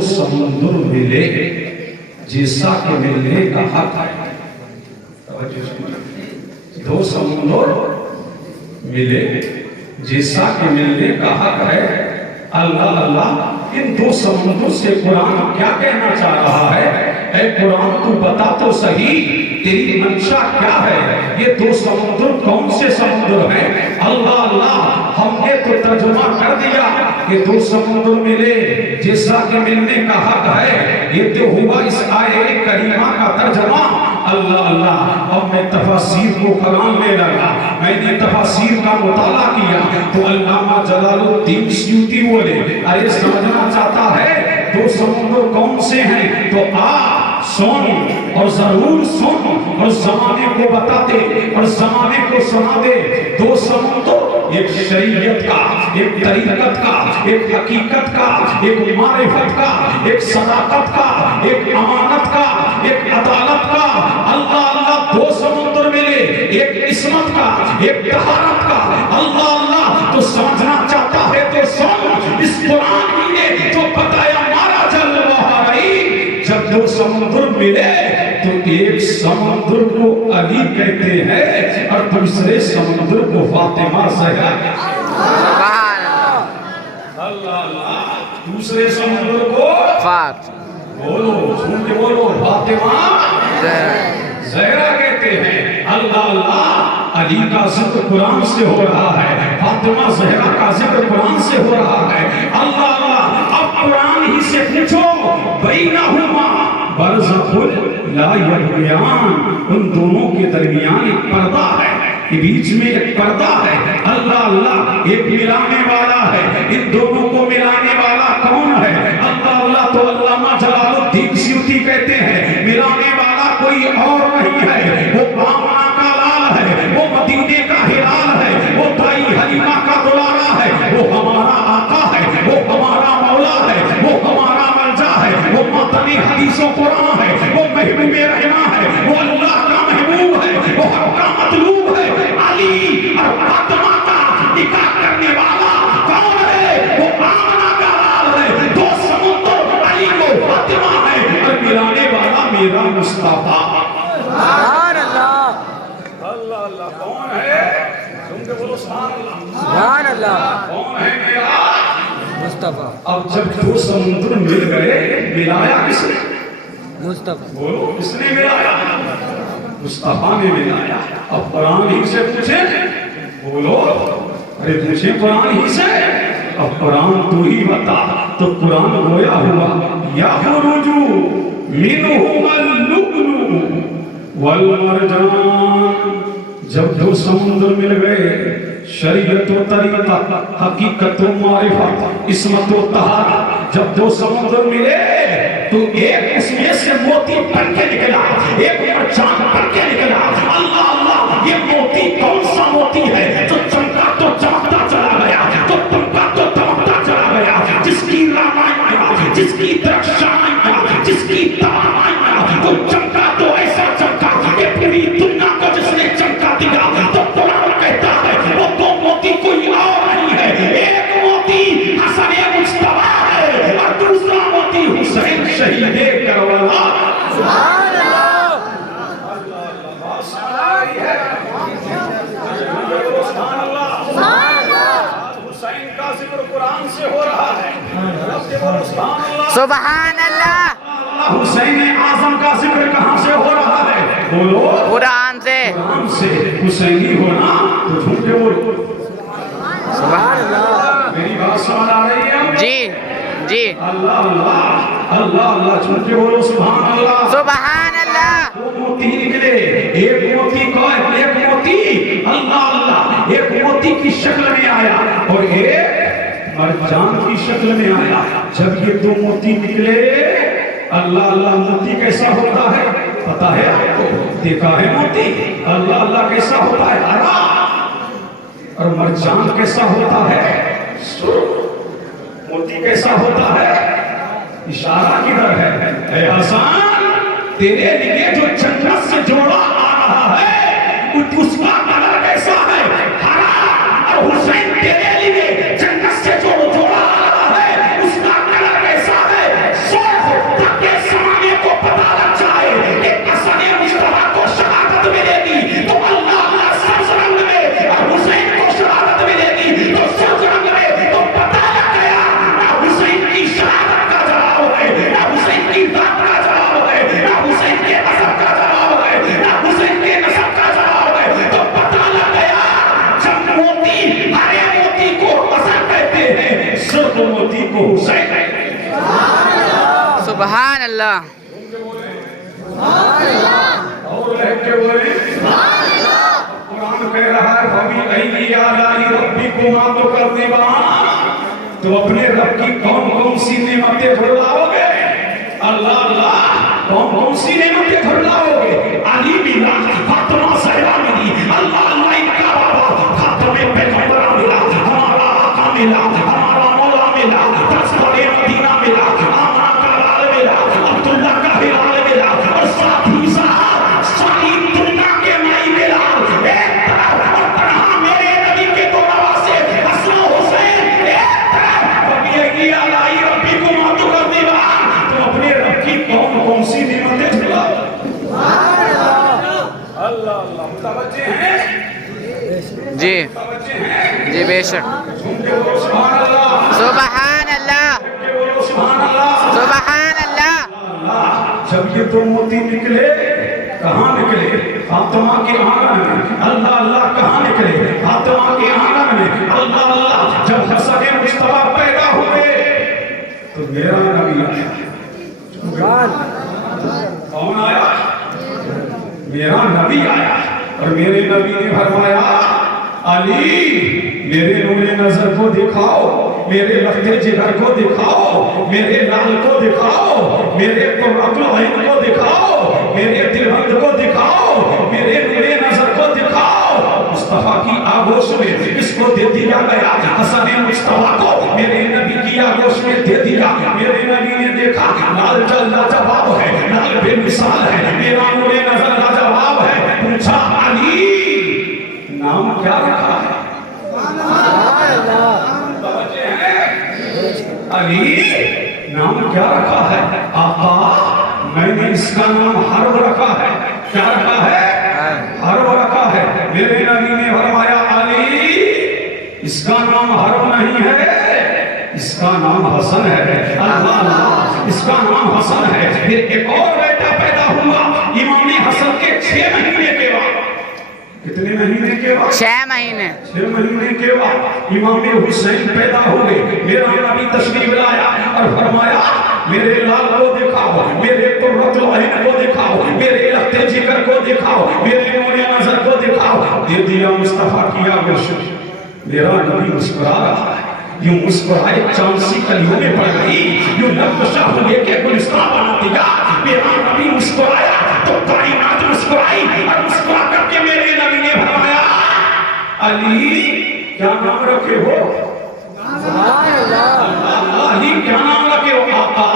سمندر ملے جیسا کہ ملنے کا حق ہے. دو سمندر ملے جیسا کہ ملنے کا حق ہے. اللہ اللہ ان دو سمندر سے قرآن کیا کہنا چاہ رہا ہے؟ اے قرآن تو بتا تو صحیح تیری منشا کیا ہے؟ یہ دو سمندر کون سے سمندر ہیں؟ اللہ اللہ ہم نے تو ترجمہ کر دیا کہ دو سمندر ملے جیسا کہ ملنے کا حق ہے. یہ تو ہوا اس آیت کریمہ کا ترجمہ. اللہ اللہ اب میں تفاسیر کو کھولنے لگا. میں نے تفاسیر کا مطالعہ کیا تو علامہ جلال الدین سیوطی بولے ارے سمجھنا چاہتا ہے دو سمندر کون سے ہیں تو سن اور ضرور سن اور زمانے کو بتا دے اور زمانے کو سنا دے. دو سمندر ایک شریعت کا، ایک طریقت کا، ایک حقیقت کا، ایک معرفت کا، ایک صداقت کا، ایک امانت کا، ایک عدالت کا. اللہ اللہ دو سمندر ملے ایک عصمت کا، ایک طہارت کا. اللہ اللہ تو سمجھنا چاہتا ہے تو سن اس قرآن نے جو بتایا مارا جل وحائی. جب دو سمندر ملے تو ایک سمندر کو علی کہتے ہیں اور دوسرے سمندر کو فاطمہ زہرا. اللہ اللہ دوسرے سمندر کو بولو سن کے بولو فاطمہ زہرا کہتے ہیں. اللہ اللہ علی کا ذکر قرآن سے ہو رہا ہے، فاطمہ زہرا کا ذکر قرآن سے ہو رہا ہے. اللہ اللہ اب قرآن ہی سے پوچھو بینہما برزخ لا یبغیان، ان دونوں کے درمیان ایک پردہ ہے، بیچ میں ایک پردہ ہے. اللہ اللہ ایک ملانے والا ہے. ان دونوں کو ملانے والا کون ہے؟ اللہ اللہ تو علامہ جلال الدین سیوطی کہتے ہیں ملانے والا کوئی اور نہیں ہے، وہ آمنہ کا لال ہے، وہ مدینے کا ہلال ہے، وہ دائی حلیمہ کا دلارا ہے، وہ ہمارا آقا ہے، وہ ہمارا مولا ہے، وہ ہمارا ملجا ہے، وہ ماتمی حدیث و قرآن ہے، وہ محبوب رحمہ ہے، وہ اللہ کا محبوب ہے، وہ حق کا مطلوب ہے. علی اور فاطمہ کا نکاح کرنے والا کون ہے؟ وہ آمنہ کا لال ہے. دو سمندر علی کو فاطمہ ہے اور ملانے والا میرا مصطفیٰ. سبحان اللہ. اللہ اللہ کون ہے؟ تم کے بولو سبحان اللہ. سبحان اللہ. کون ہے میرا مصطفیٰ؟ اب جب دو سمندر مل گئے ملایا کس نے؟ مصطفیٰ. بولو کس نے ملایا؟ مصطفیٰ نے ملایا. اب قرآن ہی سے پوچھیں بولو ارے پوچھیں قرآن ہی سے. اب قرآن تو ہی بتا تو قرآن گویا ہوا یخرج منہما اللؤلؤ والمرجان. جب دو سمندر مل گئے شریعت و طریقت، حقیقت و معرفت، عصمت و طہارت، جب دو سمندر ملے تو ایک اس میں سے موتی بن کے نکلا، ایک مرجان بن کے نکلا. اللہ اللہ یہ موتی کون سا موتی ہے جو چمکا تو چمکتا چلا گیا، جو چمکا تو چمکتا چلا گیا، جس کی رامائن جس کی درخشان جس کی توانائی وہ چمکا تو ایسا چمکا کہ پوری دنیا کو جس نے چمکا دیا. تو قرآن کہتا ہے وہ دو موتی کوئی اور نہیں ہے، ایک موتی حسن مجتبیٰ ہے اور دوسرا موتی حسین شہید کربلا. سبحان اللہ. سبحان اللہ. حسین کا ذکر قرآن سے ہو رہا ہے. سبحان اللہ. حسین اعظم کا ذکر کہاں سے ہو رہا ہے؟ بولو قرآن سے. قرآن سے. حسینی ہونا تو جھوٹے بولو. سبحان اللہ. میری بات سمجھ آ رہی ہے؟ جی جی. اللہ اللہ اللہ اللہ جھوٹے بولو. سبحان اللہ. سبحان اللہ. دو موتی نکلے، ایک موتی کون؟ ایک موتی اللہ اللہ ایک موتی کی شکل میں آیا اور ایک مرجان کی شکل میں آیا. جب یہ دو موتی نکلے اللہ اللہ موتی کیسا ہوتا ہے پتا ہے آپ کو؟ دیکھا ہے موتی؟ اللہ اللہ کیسا ہوتا ہے؟ ہرا. اور مرجان کیسا ہوتا ہے؟ سرخ. موتی کیسا ہوتا ہے؟ اشارہ کدھر ہے؟ اے حسن تیرے لیے جو جنت سے جوڑا آ رہا ہے اس کا کلر کیسا ہے؟ ہرا. اور حسین تیرے لیے جنت سے جوڑا آ رہا ہے اس کا کلر کیسا ہے؟ سبحان اللہ اور لہب کے بولے قرآن کہہ رہا ہے فَبِأَيِّ آلَاءِ رَبِّكُمَا تُكَذِّبَانِ تو اپنے رب کی کون کون سی نعمتیں جھٹلاؤ گے؟ اللہ اللہ کون کون سی نعمتیں جھٹلاؤ گے؟ علی ملا فاطمہ زہرا ملی اللہ اللہ ان کا بابا خاتم پیغمبر ملا ہمارا آقا ملا ہمارا مولا ملا دستور مدینہ ملا آمنہ کا لال ملا عبداللہ کا ہلال ملا اور ساتھ ہی ساتھ ساری دنیا کے مائی ملا ایک طرف اور تنہا میرے نبی کے دو نواسے حسن و حسین ایک طرف فَبِأَيِّ آلَاءِ رَبِّكُمَا تُكَذِّبَانِ تو اپنے رب کی کون کون سی نعمتیں جھٹلاؤ؟ اللہ اللہ متوجہ ہیں جی جی بے شک سبحان اللہ سبحان اللہ سبحان اللہ سبحان اللہ جب یہ دو موتی نکلے کہاں نکلے؟ فاطمہ کے آنگن میں اللہ اللہ کہاں نکلے؟ فاطمہ کے آنگن میں اللہ اللہ جب حسن مصطفیٰ پیدا ہوئے تو میرا نبی آیا کون آیا؟ میرا نبی آیا اور میرے نبی نے فرمایا علی میرے نور نظر کو دکھاؤ میرے لخت جگر کو دکھاؤ میرے لال کو دکھاؤ میرے قرۃ العین کو دکھاؤ میرے دلبند کو دکھاؤ میرے نور نظر کو دکھاؤ مصطفیٰ کی آغوش میں اس کو دے دیا گیا حسن مصطفیٰ کو میرے نبی کی آغوش میں دے دیا میرے نبی نے دیکھا لال جل لاجواب ہے لال بے مثال ہے میرا نور نظر لاجواب ہے پوچھا علی نام کیا رکھا ہے؟ علی نام کیا رکھا ہے؟ آقا میں نے اس کا نام حرب رکھا ہے کیا رکھا ہے؟ حرب رکھا ہے میرے نبی نے فرمایا علی اس کا نام حرب نہیں ہے اس کا نام حسن ہے اللہ اللہ اس کا نام حسن ہے پھر ایک اور بیٹا پیدا ہوا امام حسن کے 6 مہینے کے بعد کتنے مہینے کے بعد 6 مہینے 6 مہینے کے بعد امام حسین پیدا ہوئے میرا نبی تشریف لایا اور فرمایا میرے لال کو دکھاؤ میرے قرۃ العین کو دکھاؤ میرے لخت جگر کو دکھاؤ میرے نور نظر کو دکھاؤ دے دیا مصطفیٰ کی آغوش میرا نبی مسکرا رہا ہے یوں مسکرائے چاند سی کلیوں میں پڑ گئی یوں لب شاہ لے کے گلستان بنا دیا میرا نبی مسکرایا تو کائنات مسکرائی اور مسکرا کر کے میرے نبی نے فرمایا علی کیا نام رکھے ہو؟ علی کیا نام رکھے ہو؟ آقا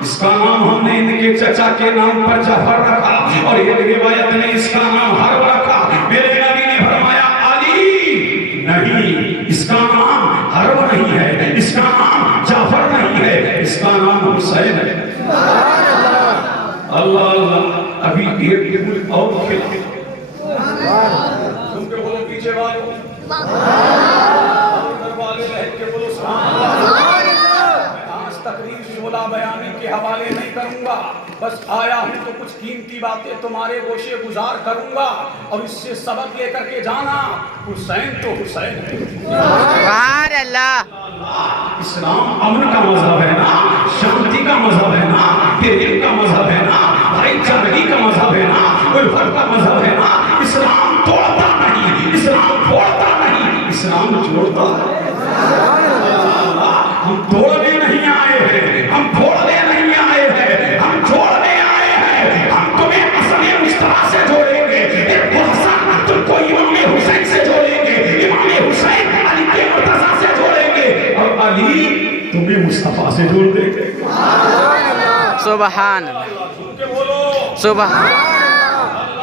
اس کا نام ہم نے ان کے چچا کے نام پر جعفر رکھا اور ایک روایت نے اس کا نام حرب رکھا میرے نبی نے فرمایا علی نہیں اس کا نام حرب نہیں ہے اس کا نام جعفر نہیں ہے اس کا نام حسین ہے اللہ اللہ ابھی ایک ملک اور کھلا تم کے بولو پیچھے والوں اندر والے لہج کے بولو سبحان اللہ میں آج تقریر شعلہ بیانی کے حوالے نہیں کروں گا بس آیا ہوں تو کچھ قیمتی باتیں تمہارے گوشے گزار کروں گا اور اس سے سبق لے کر کے جانا حسین تو حسین ہے سبحان اللہ اسلام امن کا مذہب ہے نا شانتی کا مذہب ہے نا پریم کا مذہب ہے نا بھائی چارگی کا مذہب ہے نا الفت کا مذہب ہے نا اسلام توڑتا نہیں اسلام پھوڑتا نہیں اسلام جوڑتا ہے ہم توڑنے نہیں آئے ہیں ہم پھوڑنے نہیں آئے ہیں ہم جوڑنے آئے ہیں ہم تمہیں حسن مصطفیٰ سے جوڑیں گے ایک حسن تم کو امام حسین سے جوڑیں گے امام حسین علی کے مرتضیٰ سے جوڑیں گے اور علی تمہیں مصطفیٰ سے جوڑ دیں گے سبحان سبحان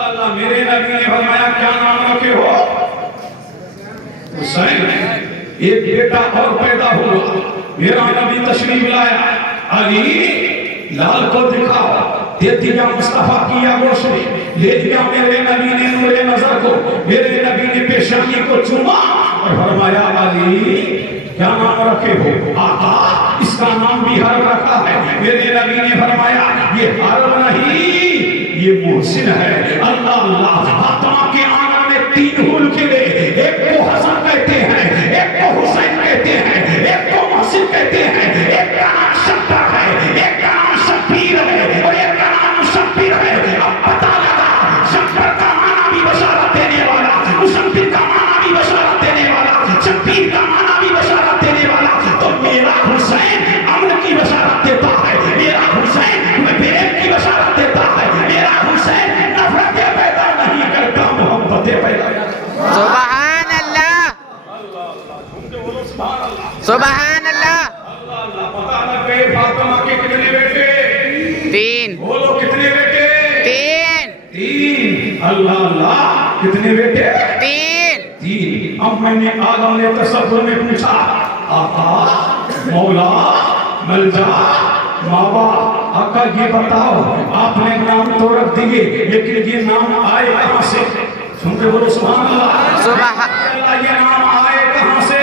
اللہ میرے نبی نے فرمایا کیا نام رکھے ہو؟ حسین ایک بیٹا اور پیدا ہوا میرا نبی تشریف لایا علی لال کو دکھاؤ دے دیا مصطفیٰ کی آغوش میں لے دیا میرے نبی نے نور نظر کو میرے نبی نے پیشانی کو چوما اور فرمایا علی کیا نام رکھے ہو؟ آقا اس کا نام بھی حرب رکھا ہے میرے نبی نے فرمایا یہ حرب نہیں یہ محسن ہے اللہ اللہ فاطمہ کے آنگن میں 3 پھول کھلے ایک کو حسن کہتے ہیں ایک کو حسین کہتے ہیں ایک کو محسن کہتے ہیں ایک کا نام شکر ہے ایک کا نام کتنے بیٹے؟ 3 3. اب میں نے آدم نے تصور میں پوچھا آقا مولا ملجا مابا آقا یہ بتاؤ آپ نے نام تو رکھ دیے لیکن یہ نام آئے کہاں سے؟ سن کے بولو سبحان اللہ. سبحان اللہ یہ نام آئے کہاں سے؟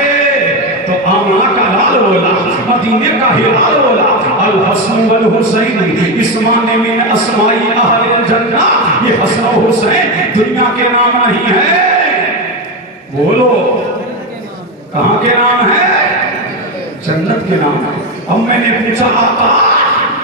تو آمنہ کا لال بولا مدینے کا ہلال بولا الحسن والحسین اسمان من اسمائی اہل الجنہ. یہ حسن و حسین دنیا کے نام نہیں ہے. بولو کہاں کے نام ہے؟ جنت کے نام ہے. اب میں نے پوچھا آقا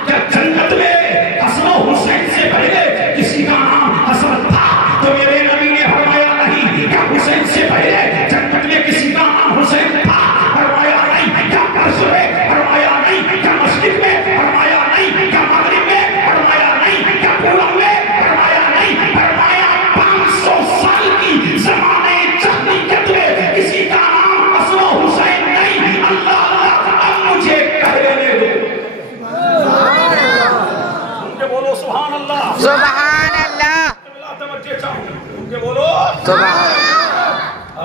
کیا جنت میں حسن و حسین سے پہلے کسی کا نام حسن تھا؟ تو میرے نبی نے فرمایا نہیں. کیا حسین سے پہلے جنت میں کسی کا نام حسین تھا؟ فرمایا نہیں. کیا عرش میں؟ فرمایا نہیں. کیا مشرق میں؟ فرمایا نہیں. کیا مغرب میں؟ فرمایا نہیں. کیا پورب میں؟ فرمایا نہیں. فرمایا 500 سال کی زمانے جاہلیت میں کسی کا نام حسن و حسین نہیں. اللہ اللہ اب مجھے کہہ لینے دو. بولو سبحان اللہ. سبحان اللہ. توجہ چاہوں کہ بولو سبحان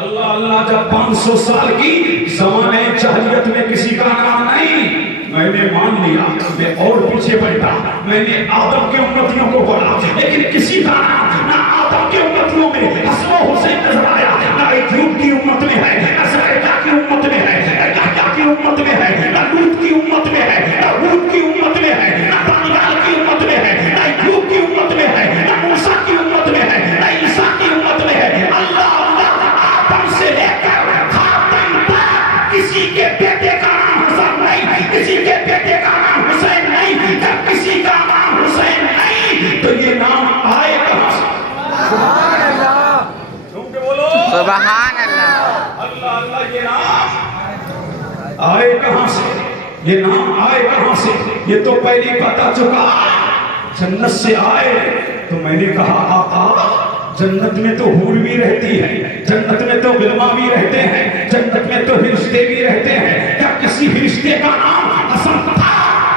اللہ اللہ. جب 500 سال کی زمانے جاہلیت میں کسی کا نام نہیں میں نے مان لیا. میں اور پیچھے بیٹھا میں نے آدم کے امتیوں کو پڑھا لیکن کسی کا نام نہ آدم کے امتیوں میں حسن و حسین نظر آیا نہ ایوب کی امت میں ہے نہ زلیخا کی امت میں ہے نہ یحییٰ کی امت میں ہے نہ لوط کی امت میں ہے نہ ہود کی امت میں ہے نہ دانیال کی امت میں ہے نہ ایوب کی امت میں ہے نہ موسیٰ کی امت میں ہے نہ عیسیٰ کی امت میں ہے. اللہ اللہ آدم سے لے کر خاتم تک کسی کے بیٹے کا نام حسن نہیں کسی کے بیٹے کا نام حسین نہیں. جب کسی کا نام حسین نہیں تو یہ نام آئے کہاں سے؟ سبحان اللہ. کیونکہ بولو سبحان اللہ. اللہ اللہ یہ نام آئے کہاں سے؟ یہ نام آئے کہاں سے؟ یہ تو پہلے پتا چکا جنت سے آئے. تو میں نے کہا آقا جنت میں تو حور بھی رہتی ہے جنت میں تو غلمان بھی رہتے ہیں جنت میں تو فرشتے بھی رہتے ہیں. کیا کسی فرشتے کا نام حسن تھا؟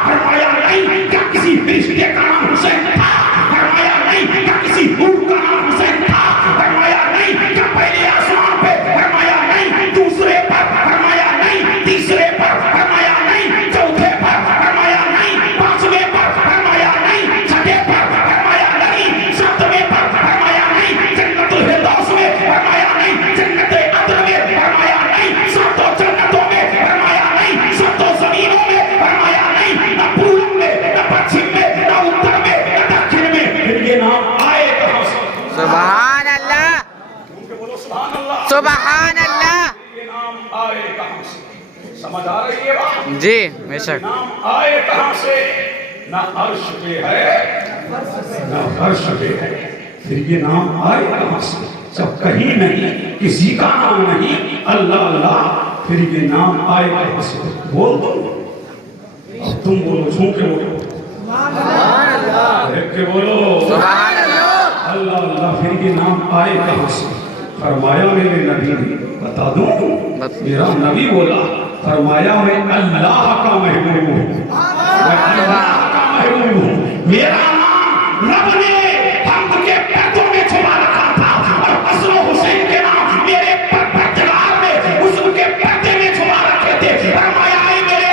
فرمایا نہیں. کیا کسی فرشتے کا نام حسین تھا؟ فرمایا نہیں. کیا کسی حور کا نام حسین تھا؟ فرمایا نہیں. کیا پہلے آسمان پہ؟ فرمایا نہیں. دوسرے پر؟ فرمایا نہیں. تیسرے پر؟ فرمایا نہیں. چوتھے پر؟ فرمایا نہیں. پانچویں پر؟ فرمایا نہیں. چھٹے پر؟ فرمایا نہیں. ساتویں پر؟ فرمایا نہیں. جنت الفردوس میں؟ فرمایا نہیں. جنت عدن میں؟ فرمایا نہیں. ساتوں جنتوں میں؟ فرمایا نہیں. ساتوں زمینوں میں؟ فرمایا نہیں. نہ پورب میں نہ پچھم میں نہ اتر میں نہ دکھن میں. پھر یہ نام آئے کہاں سے؟ سبحان اللہ. بولو سبحان اللہ. سبحان اللہ. یہ نام آئے کہاں سے؟ سمجھ آ رہی ہے بات؟ جی بے شک. نام آئے کہاں سے؟ نہ عرش پہ ہے نہ فرش پہ ہے. پھر یہ نام آئے کہاں سے؟ جب کہیں نہیں کسی کا نام نہیں اللہ اللہ پھر یہ نام آئے کہاں سے؟ بول دو اب تم بولو چھو کے بولو سبحان اللہ. دیکھ کے بولو سبحان اللہ. اللہ اللہ. پھر یہ نام آئے کہاں سے؟ فرمایا میرے نبی نے بتا دوں. میرا نبی بولا فرمایا میں اللہ کا محبوب ہوں میں اللہ کا محبوب ہوں. میرا نام رب نے حمد کے پیدوں میں چھپا رکھا تھا اور حسن و حسین کے نام میرے پروردگار میں حسن کے پیدے میں چھپا رکھے تھے. فرمایا اے میرے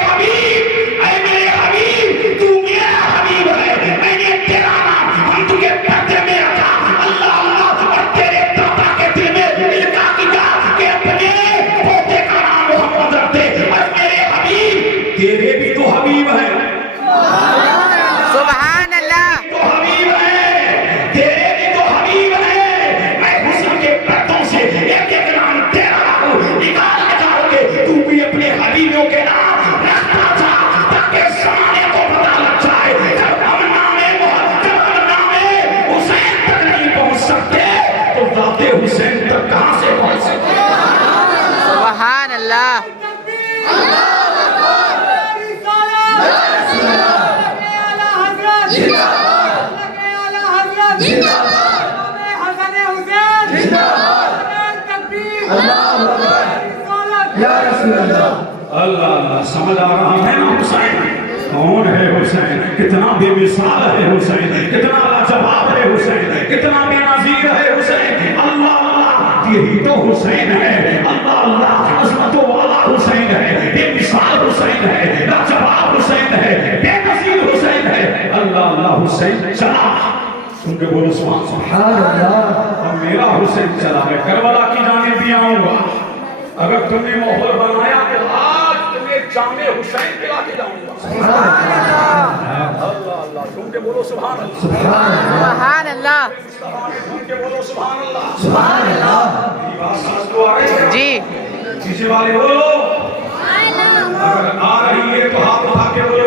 حبیب تو میرا حبیب ہے. میں نے تیرا نام حمد کے پیدے میں رکھا اللہ اللہ اور تیرے دادا کے دل میں القا کیا کہ اپنے پوتے کا نام محمد رکھتے. اور میرے حبیب تیرے بھی تو حبیب ہیں سبحان اللہ. تو حبیب ہے تیرے بھی تو حبیب ہے. میں حسن کے پیدوں سے ایک ایک نام تیرا نکال کے تو بھی اپنے حبیبوں کے نام رکھتا تھا تاکہ زمانے کو پتہ لگ جائے جب ہم نام حسین تک نہیں پہنچ سکتے تو ذات حسین تک کہاں سے پہنچ سکتے؟ سبحان اللہ. اللہ اللہ. سمجھ آ رہا ہے نا حسین کون ہے؟ حسین کتنا بے مثال ہے حسین کتنا لاجواب ہے حسین کتنا بے نظیر ہے حسین. اللہ یہی تو حسین ہے، اللہ اللہ عظمتوں والا حسین ہے، بے مثال حسین ہے، لاجواب حسین ہے، بے نظیر حسین ہے، اللہ اللہ حسین چلا، سن کے بولو سبحان اللہ، اور میرا حسین چلا، میں کربلا کی جانب بھی آؤں گا، اگر تم نے ماحول بنایا تو آج تمہیں جامع حسین پلا کے جاؤں گا، اللہ اللہ، سن کے بولو سبحان اللہ، سبحان اللہ. سن کے بولو سبحان اللہ، سبحان اللہ، یہ بات سمجھ کو آ رہی ہے؟ جی. پیچھے والے بولو، اگر آ رہی ہے تو ہاتھ اٹھا کے بولو